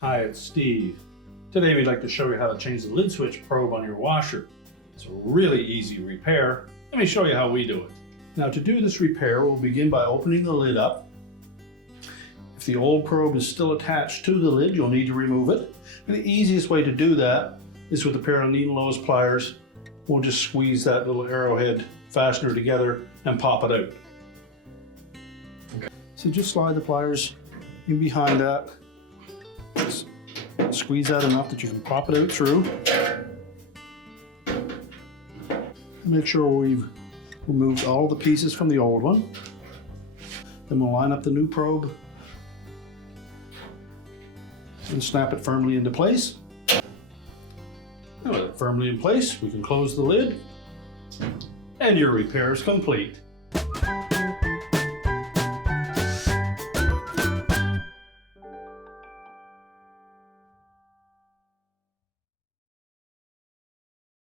Hi, it's Steve. Today we'd like to show you how to change the lid switch probe on your washer. It's a really easy repair. Let me show you how we do it. Now, to do this repair, we'll begin by opening the lid up. If the old probe is still attached to the lid, you'll need to remove it. And the easiest way to do that is with a pair of needle nose pliers. We'll just squeeze that little arrowhead fastener together and pop it out. Okay. So just slide the pliers in behind that. Just squeeze that enough that you can pop it out through. Make sure we've removed all the pieces from the old one. Then we'll line up the new probe and snap it firmly into place. Now with it firmly in place, we can close the lid and your repair is complete.